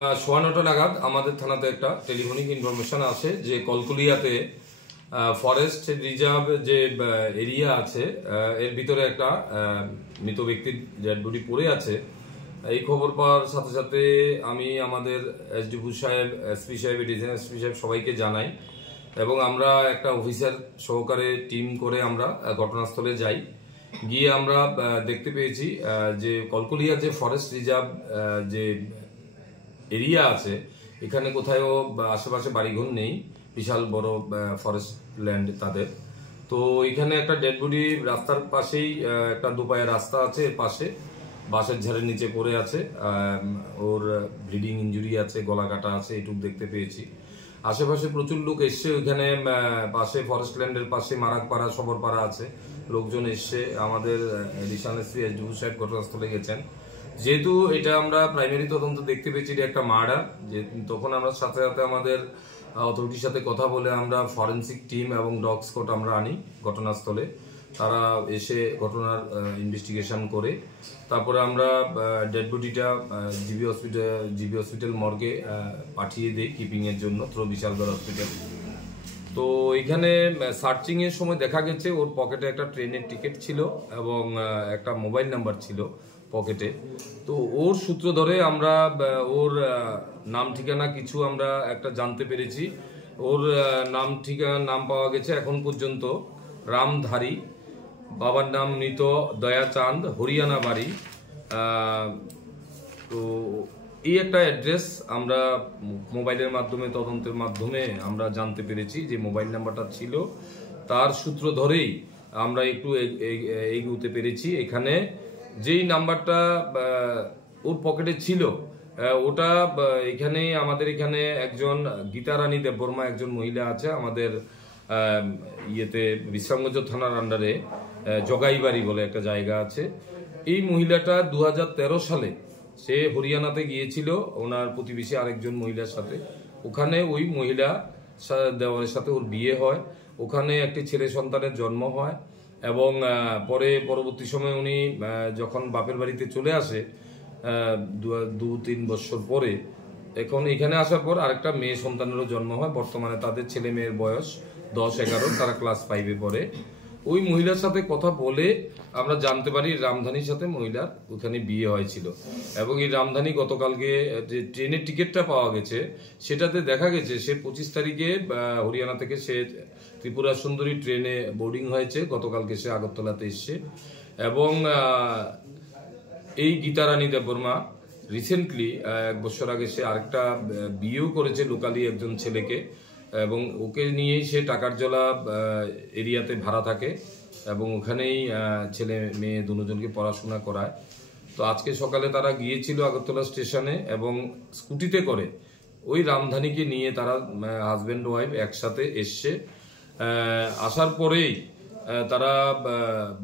সোয়া ৯টা নাগাদ আমাদের থানাতে একটা টেলিফোনিক ইনফরমেশন আসে যে কলকুলিয়াতে ফরেস্ট রিজার্ভ যে এরিয়া আছে এর ভিতরে একটা মৃত ব্যক্তির ডেড বডি পড়ে আছে। এই খবর পাওয়ার সাথে সাথে আমি আমাদের এসডিপি সাহেব, এসপি সাহেব, এডিশনাল এসপি সাহেব সবাইকে জানাই এবং আমরা একটা অফিসার সহকারে টিম করে আমরা ঘটনাস্থলে যাই। গিয়ে আমরা দেখতে পেয়েছি যে কলকুলিয়া যে ফরেস্ট রিজার্ভ যে এরিয়া আছে এখানে কোথাও আশেপাশে বাড়িঘর নেই, বিশাল বড় ফরেস্ট ল্যান্ড তাদের। তো এখানে একটা ডেড বডি রাস্তার পাশেই একটা দুপায়ের রাস্তা আছে, এর পাশে বাঁশের ঝাড়ের নিচে পড়ে আছে। ওর ব্লিডিং ইঞ্জুরি আছে, গলা কাটা আছে, এটুকু দেখতে পেয়েছি। আশেপাশে প্রচুর লোক এসছে, ওইখানে পাশে ফরেস্ট ল্যান্ডের পাশে মারাকপাড়া, সবরপাড়া আছে, লোকজন এসছে। আমাদের এডিশনাল এসপি এসডিপি সাহেব ঘটনাস্থলে গেছেন। যেহেতু এটা আমরা প্রাইমারি তদন্ত দেখতে পেয়েছি এটা একটা মার্ডার, যে তখন আমরা সাথে সাথে আমাদের অথরিটির সাথে কথা বলে আমরা ফরেন্সিক টিম এবং ডগ স্কোয়াড আমরা আনি ঘটনাস্থলে। তারা এসে ঘটনার ইনভেস্টিগেশন করে তারপরে আমরা ডেড বডিটা জিবি হসপিটাল মর্গে পাঠিয়ে দিই কিপিংয়ের জন্য থ্রু বিশালগড় হসপিটাল। তো এখানে সার্চিং এর সময় দেখা গেছে ওর পকেটে একটা ট্রেনের টিকিট ছিল এবং একটা মোবাইল নাম্বার ছিল পকেটে। তো ওর সূত্র ধরে আমরা ওর নাম ঠিকানা কিছু আমরা একটা জানতে পেরেছি। ওর নাম পাওয়া গেছে এখন পর্যন্ত রামধারী, বাবার নাম মৃত দয়াচাঁদ, হরিয়ানা বাড়ি। তো এই একটা অ্যাড্রেস আমরা মোবাইলের মাধ্যমে তদন্তের মাধ্যমে আমরা জানতে পেরেছি যে মোবাইল নাম্বারটা ছিল, তার সূত্র ধরেই আমরা একটু এগোতে পেরেছি। এখানে যেই নাম্বারটা ওর পকেটে ছিল ওটা আমাদের এখানে একজন গীতারানী দেববর্মা একজন মহিলা আছে আমাদের ইয়েতে বিশ্রামগঞ্জ থানার আন্ডারে জগাইবাড়ি বলে একটা জায়গা আছে। এই মহিলাটা 2013 সালে সে হরিয়ানাতে গিয়েছিল ওনার প্রতিবেশী আরেকজন মহিলার সাথে। ওখানে ওই মহিলা দেওয়ারের সাথে ওর বিয়ে হয়, ওখানে একটি ছেলে সন্তানের জন্ম হয় এবং পরবর্তী সময় উনি যখন বাপের বাড়িতে চলে আসে 2-3 বছর পরে, এখন এখানে আসার পর আরেকটা মেয়ে সন্তানেরও জন্ম হয়। বর্তমানে তাদের ছেলে মেয়ের বয়স 10-11, তারা ক্লাস 5-এ পড়ে। ওই মহিলার সাথে কথা বলে আমরা জানতে পারি রামধানীর সাথে মহিলার ওখানে বিয়ে হয়েছিল এবং এই রামধানী গতকালকে যে ট্রেনের টিকিটটা পাওয়া গেছে সেটাতে দেখা গেছে সে 25 তারিখে হরিয়ানা থেকে সে ত্রিপুরা সুন্দরী ট্রেনে বোর্ডিং হয়েছে, গতকালকে সে আগরতলাতে এসছে। এবং এই গীতারানী দেববর্মা রিসেন্টলি 1 বছর আগে সে আরেকটা বিয়েও করেছে লোকালি একজন ছেলেকে, এবং ওকে নিয়েই সে টাকারজলা এরিয়াতে ভাড়া থাকে এবং ওখানেই ছেলে মেয়ে দুজনকে পড়াশোনা করায়। তো আজকে সকালে তারা গিয়েছিল আগরতলা স্টেশনে এবং স্কুটিতে করে ওই রামধানীকে নিয়ে তারা হাজব্যান্ড ওয়াইফ একসাথে এসছে। আসার পরেই তারা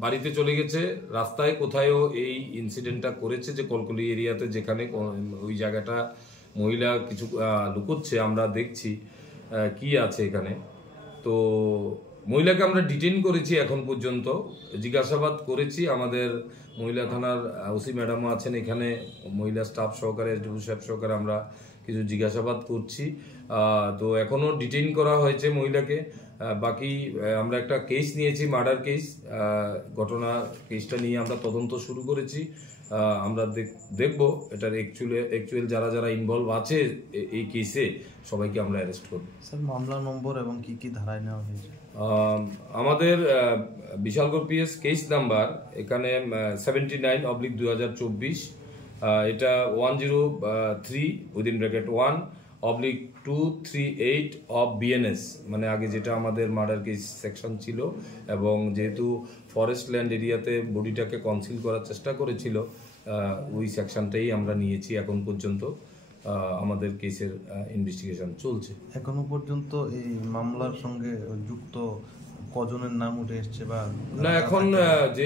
বাড়িতে চলে গেছে। রাস্তায় কোথায়ও এই ইনসিডেন্টটা করেছে যে কলকলি এরিয়াতে, যেখানে ওই জায়গাটা মহিলা কিছু লুকোচ্ছে, আমরা দেখছি কি আছে এখানে। তো মহিলাকে আমরা ডিটেইন করেছি, এখন পর্যন্ত জিজ্ঞাসাবাদ করেছি। আমাদের মহিলা থানার ওসি ম্যাডামও আছেন এখানে, মহিলা স্টাফ সহকারে, এসডিপি সাহেব সহকারে আমরা কিছু জিজ্ঞাসাবাদ করছি। তো এখনো ডিটেইন করা হয়েছে মহিলাকে। বাকি আমরা একটা কেস নিয়েছি, মার্ডার কেস। কেসটা নিয়ে আমরা তদন্ত শুরু করেছি। আমরা দেখব এটার অ্যাকচুয়াল যারা ইনভলভ আছে এই কেসে সবাইকে আমরা অ্যারেস্ট করব। স্যার, মামলা নম্বর এবং কি কি ধারায় নেওয়া হয়েছে? আমাদের বিশালগড় পিএস কেস নাম্বার এখানে 79/2024। এটা 103(1)/238 অফ বিএনএস, মানে আগে যেটা আমাদের মার্ডার কেস সেকশন ছিল। এবং যেহেতু ফরেস্ট ল্যান্ড এরিয়াতে বডিটাকে কনসিল করার চেষ্টা করেছিল, ওই সেকশনটাই আমরা নিয়েছি। এখন পর্যন্ত আমাদের কেসের ইনভেস্টিগেশন চলছে। এখনো পর্যন্ত এই মামলার সঙ্গে যুক্ত কজনের নাম উঠে এসছে বা না? এখন যে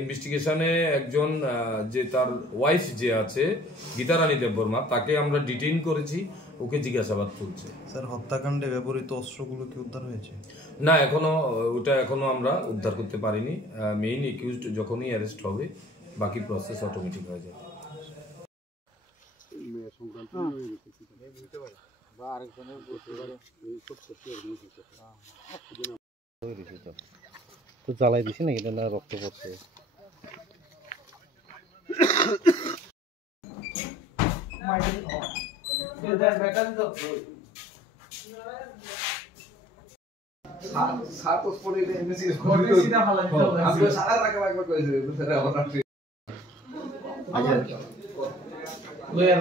ইনভেস্টিগেশনে একজন যে তার ওয়াইফ যে আছে গীতারানী দেববর্মা, তাকে আমরা ডিটেইন করেছি, ওকে জিজ্ঞাসাবাদ চলছে। স্যার, হত্যাকাণ্ডে ব্যবহৃত অস্ত্রগুলো কি উদ্ধার হয়েছে? না, ওটা এখনো আমরা উদ্ধার করতে পারিনি। মেইন একিউজড যখনই অ্যারেস্ট হবে বাকি প্রসেস অটোমেটিক হয়ে যাবে। তো জ্বালাই দিছি নাকি না রক্ত পড়ছে?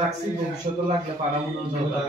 রাখছি ভবিষ্যতে লাগলে পাড়া মনে হয়